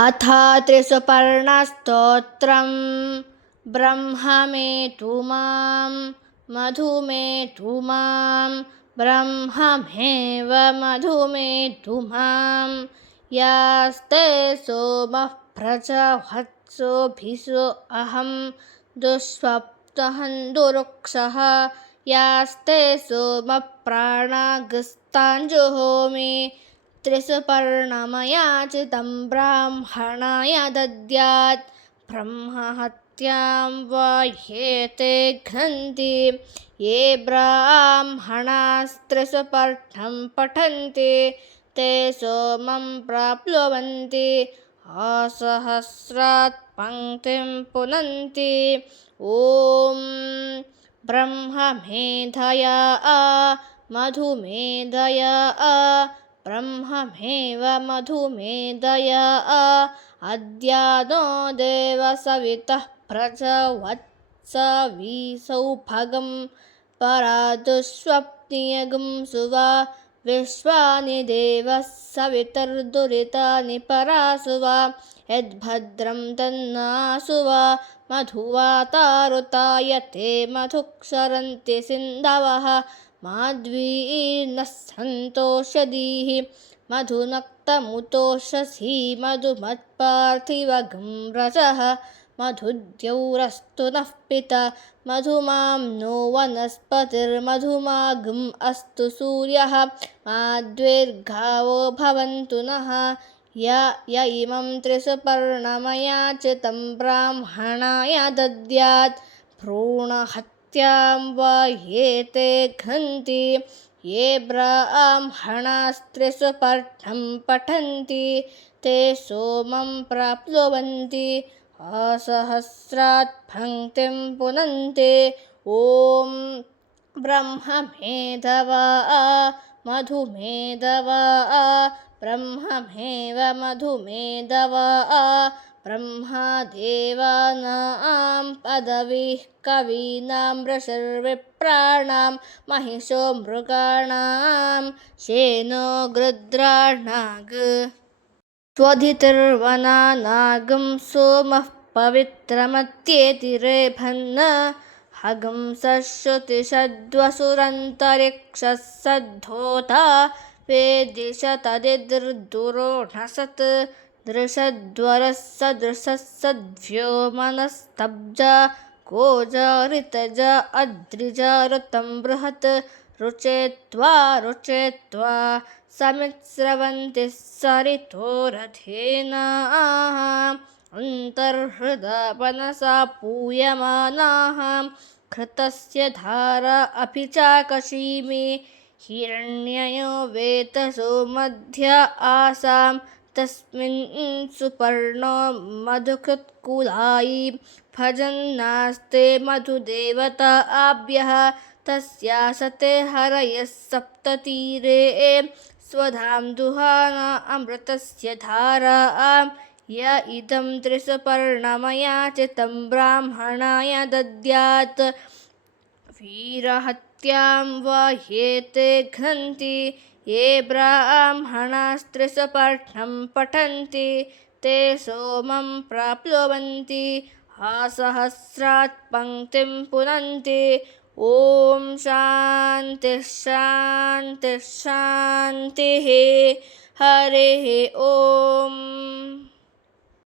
अथ त्रिसुपर्णस्तोत्रम् ब्रह्म मे तु मां मधु मे तु मां ब्रह्ममेव मधु मे तु मां यास्ते सोमः प्रजवत्सोभिषो अहं दुष्स्वप्नहं दुरुक्षः यास्ते सोमः प्राणागस्ताञ्जुहोमि त्रिसुपर्णमया चितं ब्राह्मणाय दद्यात् ब्रह्महत्यां वा ये ते घ्नन्ति ये ब्राह्मणास्त्रिसुपर्णं पठन्ति ते सोमं प्राप्नुवन्ति असहस्रात् पङ्क्तिं पुनन्ति ॐ ब्रह्ममेधया मधुमेधया ब्रह्ममेव मधुमेधया अद्यानो देवसवितः प्रजवत्सविसौभगं परादुष्वप्नियगं सुवा विश्वानि देवः सवितर्दुरितानि परासुवा यद्भद्रं तन्नासुवा मधुवातारुतायते मधुक्षरन्ति सिन्धवः माध्वीर्नः सन्तोषदीः मधुनक्तमुतोषसी मधुमत्पार्थिवगं रसः मधुद्यौरस्तु नः पिता मधुमां नो वनस्पतिर्मधुमागम् अस्तु सूर्यः माद्विर्गावो भवन्तु नः य इमं त्रिसुपर्णमया चितं ब्राह्मणाय दद्यात् भ्रूणहत्यां वा ये ते घ्नन्ति ये ब्राह्मणास्त्रिसुपर्णं पठन्ति ते सोमं प्राप्नुवन्ति असहस्रात् पङ्क्तिं पुनन्ति ॐ ब्रह्ममेधवा मधुमेधवा ब्रह्ममेव मधुमेधवा ब्रह्मदेवानां पदवीः कवीनां ऋषिर्विप्राणां महिषो मृगाणां शेनो गृध्राणाग स्वधितिर्वना नागं सोमः पवित्रमत्येति रेभन्न हगं सश्रुतिषद्वसुरन्तरिक्षः सद्धोता वेदिशतदिर्दुरोढसत् दृशद्वरः सदृशः सद्व्योमनस्तब्जा गोजारितजा अद्रिजा ऋतं बृहत् रुचेत्वा समित्स्रवन्ति सरितो रथेनाः अन्तर्हृदा मनसा पूयमानाः घृतस्य धारा अपि चाकशीमि हिरण्ययो वेतसो मध्य आसां तस्मिन् सुपर्णो मधुकृत्कुलायी भजन्नास्ते मधुदेवता आभ्यः तस्यासते हरयः सप्ततीरे स्वधां दुहाना अमृतस्य धारां य इदं त्रिसुपर्णमया चितं ब्राह्मणाय दद्यात् वीरहत्यां वा ये ते घ्नन्ति ये ब्राह्मणास्त्रिसुपर्णं पठन्ति ते सोमं प्राप्नुवन्ति असहस्रात् पङ्क्तिं पुनन्ति ॐ शान्तिः शान्तिः शान्तिः हरिः ॐ